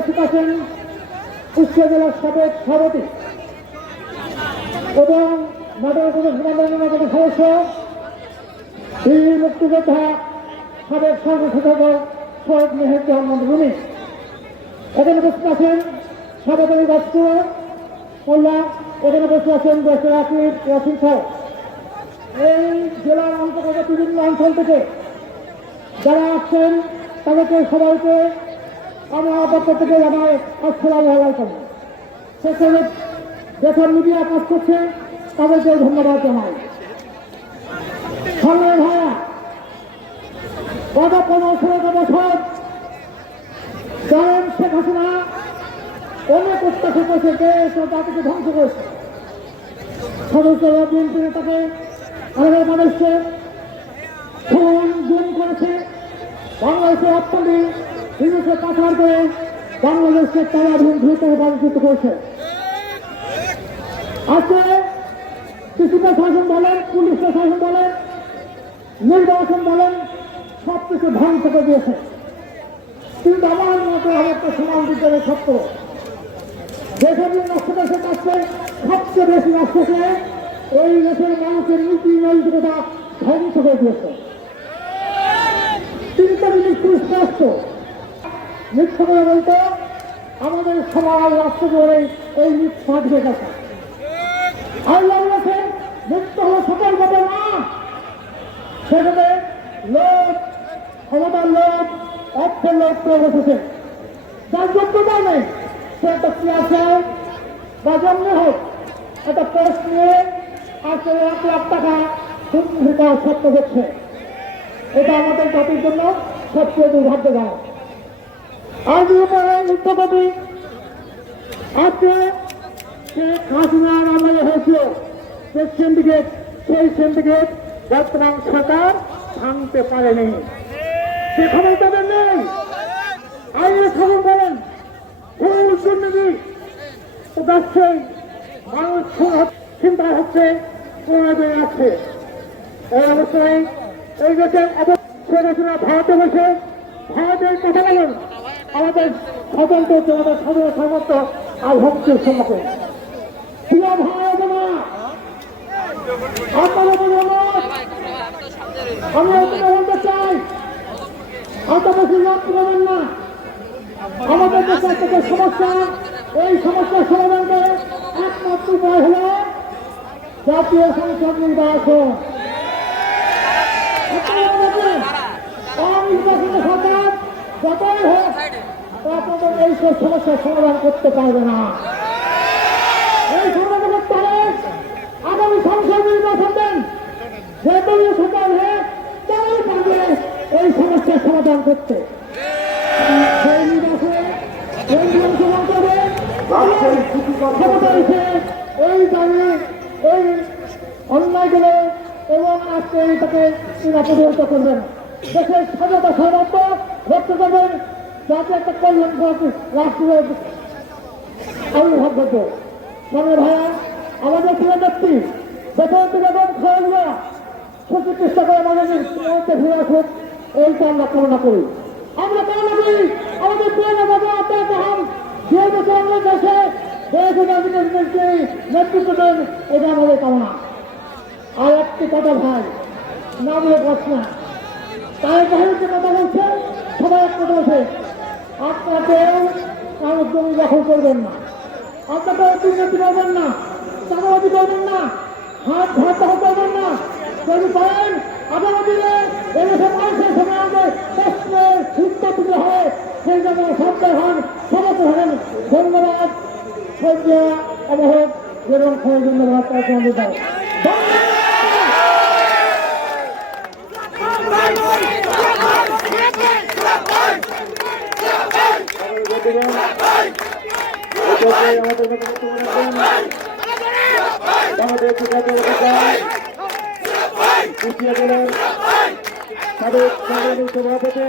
উপস্থিত আছেন কুষ্টিয়া জেলার সাবেক সভাপতি এবং নাটোর সদস্য বীর মুক্তিযোদ্ধা সাবেক সংসদ শহীদ মেহেরুজ্জামান রুমি। এখানে উপস্থিত আছেন সভাপতি বাস্তু মোল্লা, এখানে উপস্থিত আছেন ডক্টর আকিব ইয়াসিন সাহেব। এই জেলার অন্তর্গত বিভিন্ন অঞ্চল থেকে যারা আসছেন তাদেরকে সবাইকে আমার পক্ষ থেকে আমার আসসালামু আলাইকুম। সেখানে যেসব মিডিয়া কাজ করছে তাদেরকে ধন্যবাদ জানাই। সঙ্গে ভাইয়া গত 15 বছর জানেন শেখ হাসিনা অনেক অত্যাচার করেছে, দেশ ও জাতিকে ধ্বংস করেছে। সদস্য বিএনপি নেতাকে আমাদের মানুষকে খুন গুম করেছে, বাংলাদেশে রপ্তানি বিদেশে পাচার করে বাংলাদেশকে তারাধীন দ্রুত রূপান্তরিত করেছে। আজকে কৃষি প্রশাসন বলেন, পুলিশ প্রশাসন বলেন, নির্বাচন বলেন, সবকিছু ধ্বংস করে দিয়েছে। কিন্তু আমার মতো একটা সমাজ বিজ্ঞানের সত্য যেসব নষ্ট করেছে কাছে সবচেয়ে বেশি নষ্ট করে এই দেশের মানুষের নীতি নৈতিকতা ধ্বংস করে দিয়েছে। তিনটা জিনিস খুব স্পষ্ট। মিথ্যা করে বলতে আমাদের সমাজ রাষ্ট্র করে এই মিথ্যা দিয়ে গেছে। আল্লাহ বলেছেন মিথ্যা হলো সকল কথা না। সেখানে লোক, ক্ষমতার লোক, অর্থের লোক প্রয়োগ বসেছে, যার যোগ্যতা নেই সে একটা ক্রিয়াশীল বা জন্ম হোক একটা পোস্ট নিয়ে আজকে 1 লাখ টাকা দুর্নীতি করার সত্য হচ্ছে। এটা আমাদের জাতির জন্য সবচেয়ে দুর্ভাগ্যজনক। আজ মুখ্যমন্ত্রী আজকে শেখ হাসিনার আমলে হয়েছিল যে সিন্ডিকেট, সেই সিন্ডিকেট বর্তমান সরকার ভাঙতে পারেনি। সে খবর তাদের নেই। আইনের খবর বলেন দুর্নীতি যাচ্ছেই মানুষ চিন্তা হচ্ছে প্রয়োজন আছে। এই অবস্থায় এই দেশের ছেলেরা ভারতে বসে ভারতের কথা বলেন আমাদের স্বতন্ত্র জনতার স্বাধীনতা সর্বত্র আর হুমকির সম্মুখীন। প্রিয় ভাই বোনা, আপনারা আমি বলতে চাই এত বেশি লাভ করবেন না। আমাদের দেশের থেকে সমস্যা, এই সমস্যার সমাধানকে একমাত্র উপায় হল জাতীয় সংসদ নির্বাচন। অনির্বাচিত সরকার যতই হোক আপনাদের এই সব সমস্যার সমাধান করতে পারবে না। এই সমাধান করতে হবে আগামী সংসদ নির্বাচন দেন, যে দলীয় সরকার হয়ে তারাই পারবে এই সমস্যার সমাধান করতে। সেই নির্বাচনে এই দাবি এই অন্যায়গুলো এবং আজকে এইটাকে প্রতিহত করবেন, দেশের স্বাধীনতা সর্বত্র রক্ষা করবেন, যাতে একটা কল্যাণ রাষ্ট্রের আবির্ভাব ঘটে। মানে ভাইয়া আমাদের প্রিয় ব্যক্তি বেতন বেতন খরচ দেওয়া সত্যি চেষ্টা করে আমাদের ফিরে আসুক, এইটা আমরা কামনা করি। আমরা কামনা করি আমাদের প্রিয় নেতা যে দেশে আমাদের দেশে নেতৃত্ব দেন, এটা আমাদের কামনা। আর একটি কথা ভাই না বলে প্রশ্ন তাই বাহিনীতে কথা বলছে, সবাই এক কথা বলছে আপনাকেও কারোর জমি দখল করবেন না, আপনাকেও দুর্নীতি করবেন না, চাঁদাবাজি করবেন না, হাত ঘর দখল করবেন না। যদি পারেন আগামী দিনে এদেশের মানুষের সঙ্গে আমাদের প্রশ্নের উত্তর দিতে হয়, সেই জন্য সরকার হন, সমস্ত হন। ধন্যবাদ। সন্ধ্যা অবহক এবং ধন্যবাদ কুষ্টিয়া জেলার সাবেক সভাপতি